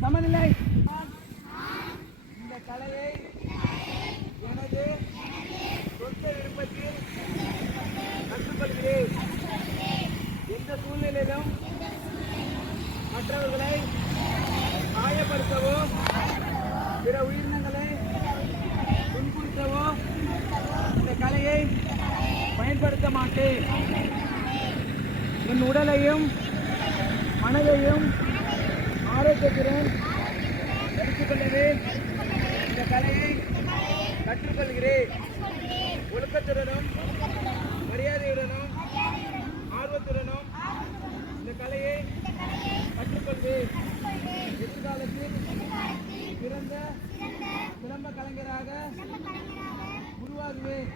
சமநிலை. இந்த கலையை எனது சொந்த விருப்பத்தில் கற்றுக்கொள்கிறேன். எந்த சூழ்நிலையிலும் மற்றவர்களை காயப்படுத்தவோ பிற உயிரினங்களை துன்புறுத்தவோ இந்த கலையை பயன்படுத்த மாட்டேன். என் உடலையும் மனதையும் ஆரோக்கியத்துடன் எடுத்துக்கொள்ளவே இந்த கலையை கற்றுக்கொள்கிறேன். ஒழுக்கத்துடனும் மரியாதையுடனும் ஆர்வத்துடனும் இந்த கலையை கற்றுக்கொள்வேன். எதிர்காலத்தில் சிறந்த சிலம்ப கலைஞராக உருவாகுவேன்.